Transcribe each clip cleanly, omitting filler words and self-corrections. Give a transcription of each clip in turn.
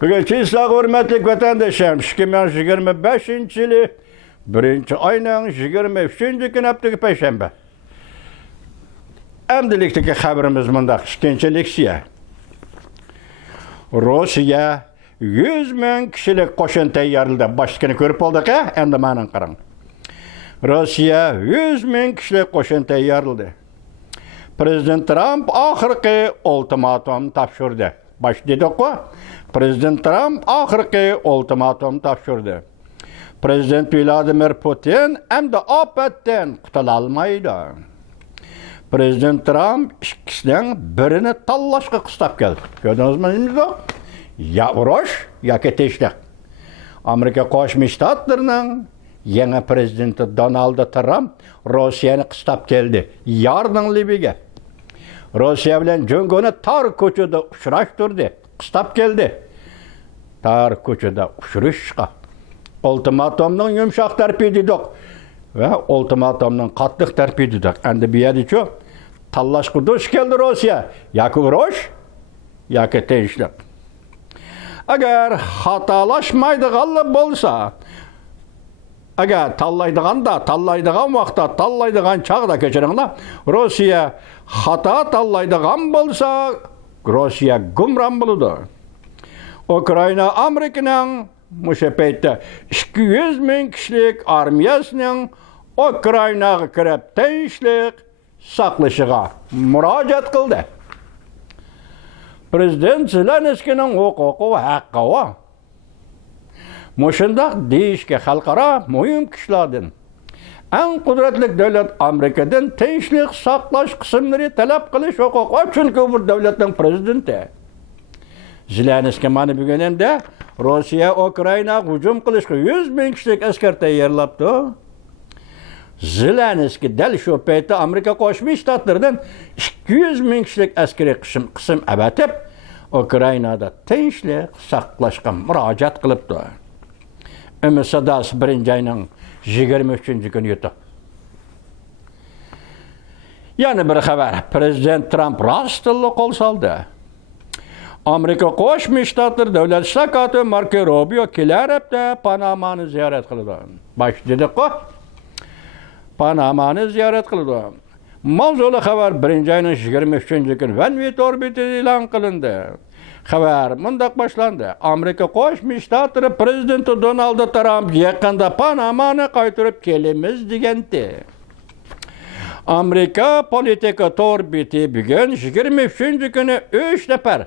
Bugün sizler hürmetli vatandaşlarım, 2025 yılı 1. ayının 23. gün haftalık Perşembe. Emdilikteki haberimiz mındaq, işkençeliksiye. Rusya 100 bin kişilik qo'shin tayyorladi. Başkini ko'rib oldik, endi ma'nan qarang. Rusya 100 bin kişilik qo'shin tayyorladi. Prezident Trump oxirgi ultimatum topshirdi. Baş dedik-ku, Prezident Trump oxirgi ultimatum topshirdi. Prezident Vladimir Putin endi ofatdan qutula olmaydi. Prezident Trump ikkisidan birini tanlashga qistab keldi. Ko'rdingizmi? Ya urush yoki tinchlik. Amerika Qo'shma Shtatlarining yangi prezidenti Donald Trump Rossiyani qistab keldi. Yarning Libiga. Rossiya bilan jangoni tor ko'chada uchrashtirdi. Qistab keldi. Tor ko'chada uchrashishga. Ultimatumning yumshoq tarpi dedik va ultimatumning qattiq tarpi dedik. Endi bu yerda-chi tanlashga duch keldi Rossiya. Yoki urush yoki tinchlik. Agar xatolashmaydiganlar bo'lsa, agar tanlaydigan vaqtda, tanlaydigan chaqda kechiringlar, Rossiya xato tanlaydigan bo'lsa, Rossiya gumron bo'ladi. Ukraina Amerikaning o'sha paytda 200 ming kishilik armiyasining Ukrainaga kirib tinchlik saqlashiga murojaat qildi. Prezident Zelenskiyning huquqi va haqqi bor. Mushundaq deyishga xalqaro muhim kishilardan eng qudratli davlat Amerikadan tinchlik saqlash qismlarini talab qilish huquqi bor, chunki bu davlatning prezidenti. Zelenskiy mana bugunimda Rossiya Ukrainaga hujum qilishga 100 ming kishilik askar tayyorlabdi. Zelenskiy dal shu paytda Amerika Qo'shma Shtatlaridan 200 ming kishilik askariy qism avatib, Ukrainada tinchlik saqlashga murojaat qilibdi. Umid sadasi 1. ayning 23-kuni yetdi. Yana bir xabar. Prezident Trump rostilla qo'l soldi. Amerika Qo'shma Shtatlari davlat shakoti Marco Rubio kelar hafta Panamani ziyorat qildi. Bosh dedi-ku, Panamani ziyorat qildi. Mavzuli xabar 1. ayning 23-kuni Vanvit orbiti e'lon qilindi. Xabar mundaq boshlandi. Amerika Qo'shma Shtatlari prezidenti Donald Trump yaqinda Panamani qaytarib kelamiz degandi. Amerika politika orbiti bugun 23-kuni 3 nafar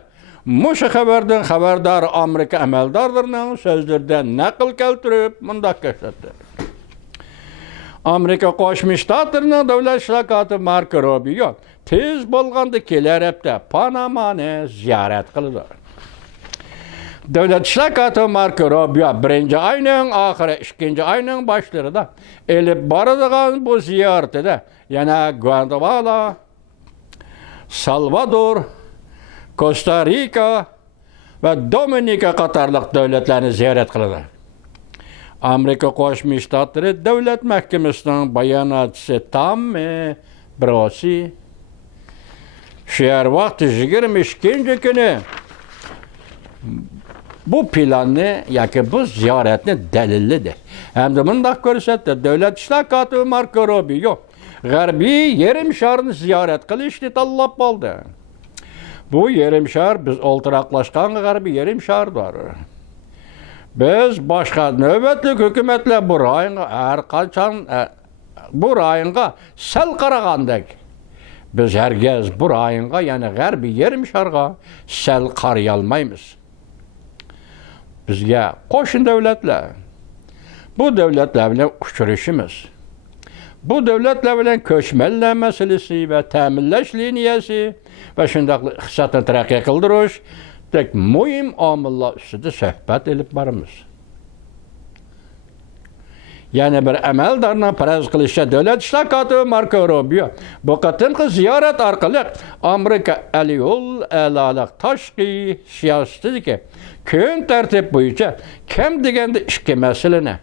mushu xabardan xabardor Amerika amaldorlarining so'zlaridan naql keltirib mundaq ko'rsatdi. Amerika Qo'shma Shtatlarining davlat shakoti Marco Rubio tez bo'lganda kelar hafta Panamani ziyorat qildi. Davlat shakoti Marco Rubio 1. ayning oxiri 2. ayning boshlarida elib boradigan bu ziyoratida yana Guatemala, Salvador, Costa Rica va Dominika qatorliq davlatlarni ziyorat qildi. Amerika Qo'shma Shtatlari davlat mahkamasining bayonotchisi Tommy Brossi shu vaqt 22-kuni bu planni yoki bu ziyoratni dalilladi. Hamda bundaq ko'rsatdi. Davlat shakoti Marco Rubio G'arbiy yarim sharni ziyorat qilishni tanlab oldi. Bu yarim shar biz o'ltiraqlashgan G'arbiy yarim shardir. Biz boshqa navbatli hukumatlar bu rayonga har qachon bu rayonga sal qaragandek biz hargiz bu rayonga, ya'ni G'arbiy yarim sharga sal qaraya olmaymiz. Bizga qo'shni davlatlar, bu davlatlar bilan uchrashimiz, bu davlatlar bilan ko'chmanlar masalasi va ta'minlash liniyasi va shundaqli iqtisodni taraqqiy qildirish tek muhim omillar ustida suhbat elib boramiz. Yana bir amaldorni faraz qilishcha davlat shakoti Marco Rubio bu qatimqi ziyorat orqali Amerika aliyul alaliq tashqi siyosatidagi kun tartib bo'yicha kam deganda 2 masalani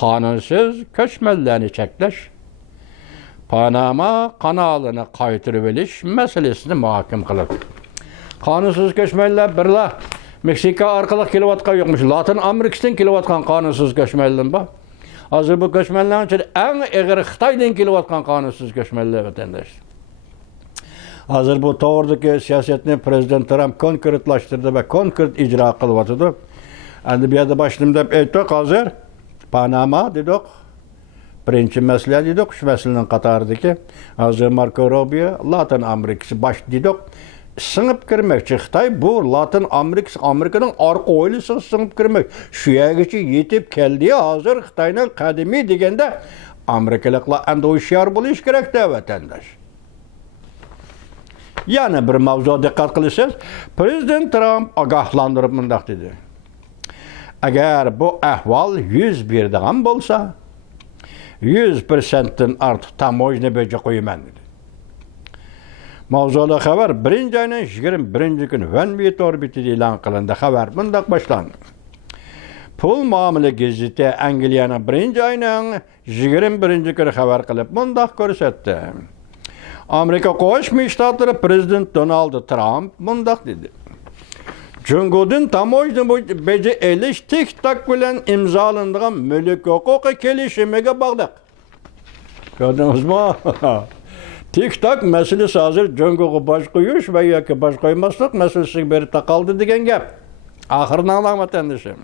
qonunsiz ko'chmanlarni cheklash, Panama kanalını qaytırıp eliş meselesini muhakim kılıp. Kanunsuz göçmenler birla Meksika arkalık kilovatkan yokmuş. Latin Amerika'dan kilovatkan kanunsuz göçmenler var. Hazır bu göçmenlerin için en eğer Xitay'dan kilovatkan kanunsuz göçmenler vatandaş. Hazır bu doğrudaki siyasetini Prezident Trump konkretlaştırdı ve konkret icra kılvatıdı. Endi bir yerde başımda ayttık hazır Panama dedik. Birinci mesele dedik, şu meselenin qatarıdaki hazır Marco Rubio Latin Amerikası baş dedik. Sınıp girmek. Xitay bu Latin Amerika'nın arka oylusu sınıp girmek. Şu yergeci yetip geldiği hazır Xitay'ın kademi degende Amerikalıkla endi o işyar buluş gerek de vatandaş. Yani bir mavzuya dikkat kılırsanız, Prezident Trump agahlandırıp mındak dedi. Eğer bu ahval 101'den bolsa, 100%'den artık tamojne böce koyumen dedi. Mavzuda haber birinci ayının 21. günü Venmiyet orbiti ilan kılındı. Haber mındak başlandı. Pul muamele gazete Angliyanın birinci ayının 21. günü haber kılıp mındak görsetti. Amerika Qo'shma Shtatları Prezident Donald Trump mındak dedi. Cumhuriyet'in tamojni bece eliş tik-tak bilen imzalandıgan mülk hukuku kelişimiga bağlıq. Gördünüz mü? Tik-tak meselesi hazır Cumhuriyet'e baş koyuş ve yoki baş koymaslık meselesi beri takaldı degen gap. Ahırına alan vatandaşım.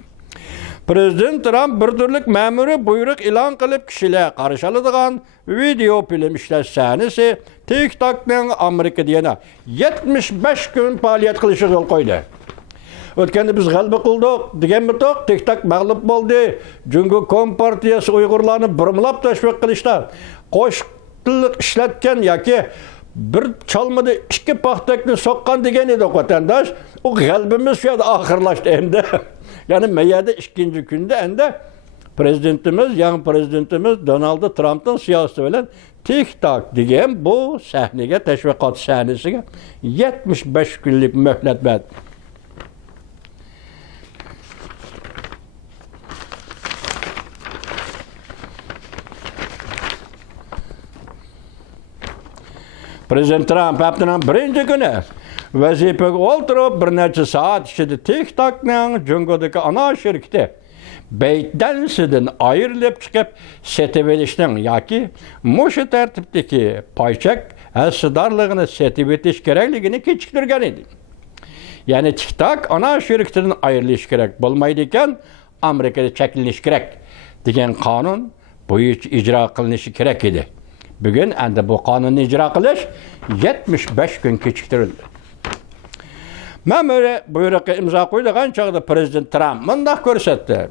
Prezident Trump bir türlük memuri buyruk ilan kılıp kişiler karışalıdığan video film işletsenisi tik-tak'ın Amerika diyene 75 gün faaliyet kılışı yol koydu. Ötkende biz galba kıldık, degen bir tok, tik-tak mağlup oldu. Cumhuriyet Kompartiyası Uygurlarını bırmılap teşvik kılışlar. Koştuluk işletken yaki bir çalmadı iki pahtakını sokkan degen edi o vatandaş. O galbimiz şu anda ahırlaştı hem de. Yani meyada ikinci günde hem de yan prezidentimiz Donald Trump'ın siyaseti bilen tik-tak degen bu sahneye, teşvikat sahnesine 75 günlük mühlet verdi. Prezident Trump haftanın birinci günü vazifeye oturup bir neçe saat içinde tik-tak'ın Cumhuriyet'teki ana şirketi Beytdensi'den ayrılıp çıkıp setevelişten yaki muşu tertipteki payçak hasıdarlığını setevetiş gerekliğini keçiktirgen idi. Yani tik-tak ana şirketinden ayrılış gerek bulmaydıyken Amerika'da çekiliniş gerek degen kanun bu icra kılınışı gerek idi. Bugün endi bu kanunu icra kılış 75 gün keçiktirildi. Ben böyle buyruğa imza koyduğun çağda Prezident Trump mındak görsetti.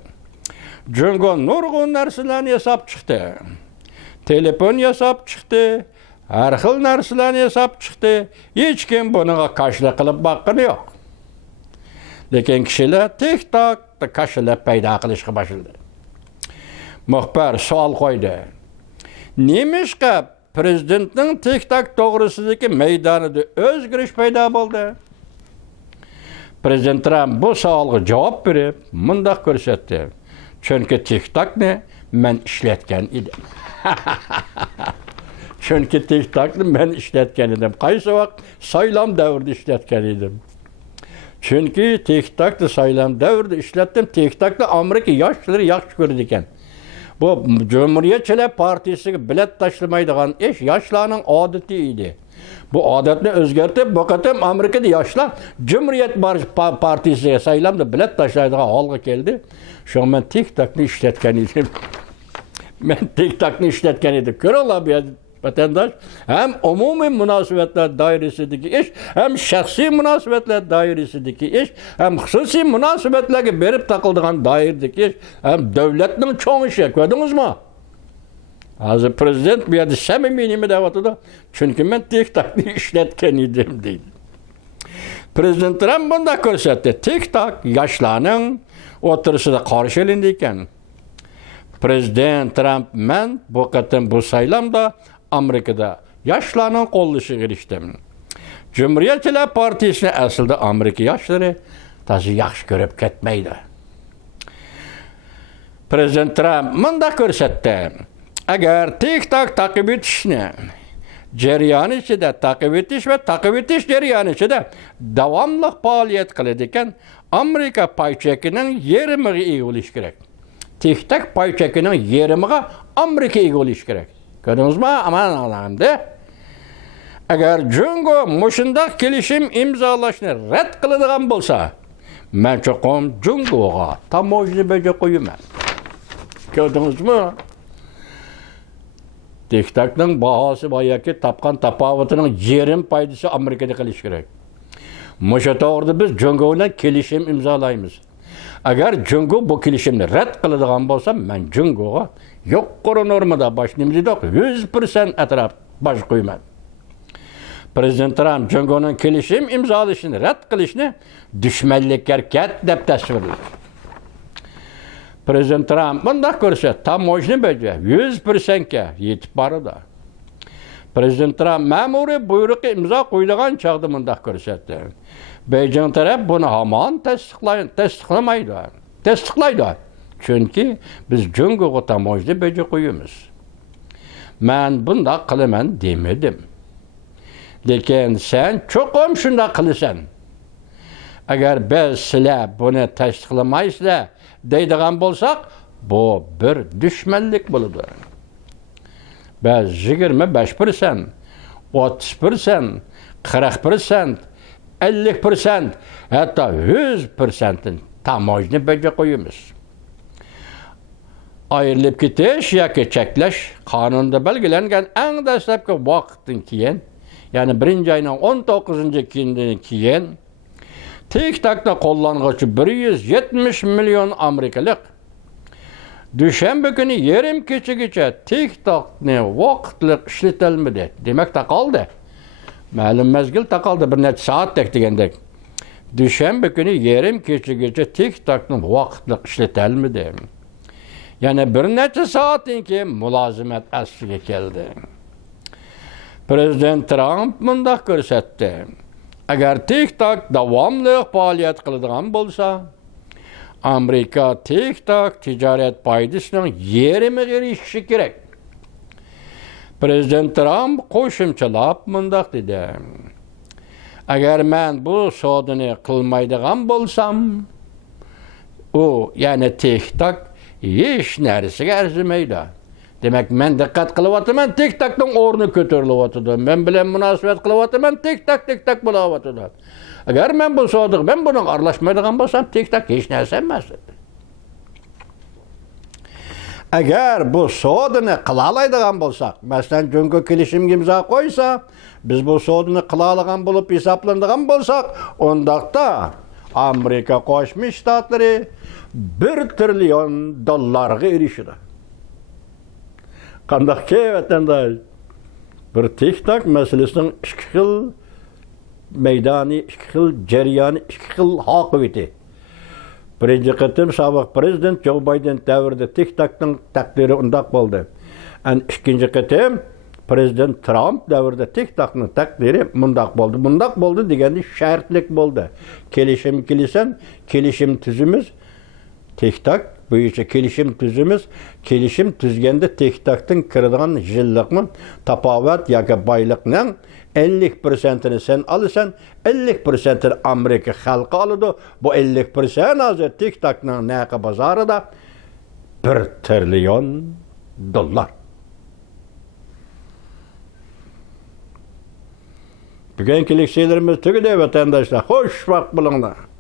Cumhuriyet nurgun narsalarını hesap çıktı. Telefon hesap çıktı. Her xil narsalarını hesap çıktı. Hiç kim buna karşılık kılıp bakını yok. Lekin kişiler tik-tak karşılık payda kılışka başladı. Muhbir sual koydu. Nemişke Prezident'in tik-tak doğrusundaki meydanıda özgürüş payda oldu. Prezident Trump bu sualga cevap verip mındak görsetti. Çünkü tik-tak'ni men işletken idim. Çünkü tik-tak'ni men işletken idim. Qaysı vaqt saylam davrida işletken idim. Çünkü tik-tak'ni saylam davrida işlettim. Tik-tak'ni Amerika yaşlıları yaxshi ko'rdi ekan. Bu Cumhuriyetçiler Partisi bilet taşlamaydigan iş yaşlarının adeti idi. Bu adetini özgertip bu kadar Amerika'da yaşlar Cumhuriyet Partisi'ye sayılamda bilet taşlaydigan halga geldi. Şu an ben tik-tak'ni işletken idim. Ben tik-tak'ni işletken idim. Görüyorlar bir vatandaş. Hem umumi münasebetler dairesindeki iş, hem şahsi münasebetler dairesindeki iş, hem hususi münasebetlerge berip takıldığın dairedeki iş, hem devletin çoğu işi. Gördünüz mü? Hazır Prezident bir yerde samimiyimi davatıda. Çünkü ben tik-tak'ni işletken idim deydi. Prezident Trump bunda görsetti. Tik-tak yaşlarının oturusida karşı elindeyken. Prezident Trump ben bu kadın bu saylamda Amerika'da yaşlarının qo'llashiga erishdim. Cumhuriyetçiler Partisi'ne aslında Amerika yaşları taşı yaxshi ko'rib ketmaydi. Prezident Trump mındak ko'rsatdi. Agar TikTok takip etishni jarayoni ichida takip etish va takip etish jarayoni ichida davomli faoliyat qiladi ekan, Amerika paychekining yarmiga ega bo'lish kerak. TikTok paychekining yarmiga Amerika ega bo'lish kerak. Ko'rdingizmi? Aman agar Jungo mushundaq kelishim imzolashni rad qiladigan bo'lsa, men cho'qim Jungoga tamojni baja qo'yaman. Ko'rdingizmi? TikTokning bahosi boyaki topgan tafovutining yerim foydasi Amerikada qilish kerak. Musha to'g'rida biz Jungo bilan kelishim imzolaymiz. Agar Jungo bu kelishimni rad qiladigan bo'lsa, men Jungoga yuqori normada boshimizda 100% atrof bosh qo'yaman. Prezident Trump Jungoning kelishim imzolashini rad qilishni dushmanlik harakat deb tasvirlaydi. Prezident Trump bunday ko'rsa, tamojni baja 100% ga yetib boradi. Prezident Trump ma'muriy buyruqqa imzo qo'ydigan chog'da bunday ko'rsatdi. Beijing taraf buni hamon tasdiqlaydi. Chunki biz Jungoga tamojni baja qo'yamiz. Men bunday qilaman demadim. Lekin sen cho'qim shunday qilasan. Agar biz sizlar buni tasdiqlamaysizlar deydigan bo'lsak, bu bir dushmanlik bo'ladi. Biz 25%, 30%, 40%, 50%, hatto 100% tamojni baja qo'yamiz. Ayrilib ketish yoki cheklash qonunda belgilangan eng dastlabki vaqtdan keyin, ya'ni 1-oyning 19-kundan keyin TikTokda qo'llanuvchi 170 million amerikalik dushanba kuni yarim kechagacha TikTokni vaqtli ishlatilmadi. Demak taqoldi. Ma'lum mezgil taqoldi, bir necha soatdek degandek. Dushanba kuni yarim kechagacha TikTokni vaqtli ishlatilmadi. Ya'ni bir necha soatdan keyin mulozimat asliga keldi. Prezident Trump bunday ko'rsatdi. Agar TikTok davomli faoliyat qiladigan bo'lsa, Amerika TikTok tijorat foydasining yarmiga erishishi kerak. Prezident Trump qo'shimchalab bunday dedi. Agar men bu savdoni qilmaydigan bo'lsam, u ya'ni TikTok hech narsaga arzimaydi. Demak, men diqqat qilyapman, TikTokning o'rni ko'tarilyapti. Men bilan munosabat qilyapman, TikTok bo'layapti. Agar men bu savdoga men buni aralashmaydigan bo'lsam, TikTok hech narsa emas. Agar bu savdoni qila oladigan bo'lsak, masalan, Jungo kelishimga imzo qo'ysa, biz bu savdoni qila olgan bo'lib hisoblanadigan bo'lsak, undaqda Amerika Qo'shma Shtatlari $1 trillion ga erishadi. Qandaqki vatandosh bir TikTok masalasining ikki xil maydoni, ikki xil jarayoni, ikki xil oqibati. Birinchi qatim sobiq prezident Joe Biden davrida TikTokning taqdiri undaq bo'ldi. Ikkinchi qatim prezident Trump davrida TikTokning taqdiri mundaq bo'ldi. Mundaq bo'ldi deganda shartlik bo'ldi. Kelishim kilisan, kelishim tuzimiz TikTok bo'yicha kelishim tuzimiz, kelishim tuzganda TikTokning kiradigan yillikmi tafovut yoki boylikning 50%ni sen olasan, 50%ni Amerika xalqi oladi. Bu 50% hozir TikTokning naqa bozorida $1 trillion. Bugungi leksiyalarimiz tugadi vatandoshlar. Xush vaqt bo'linglar.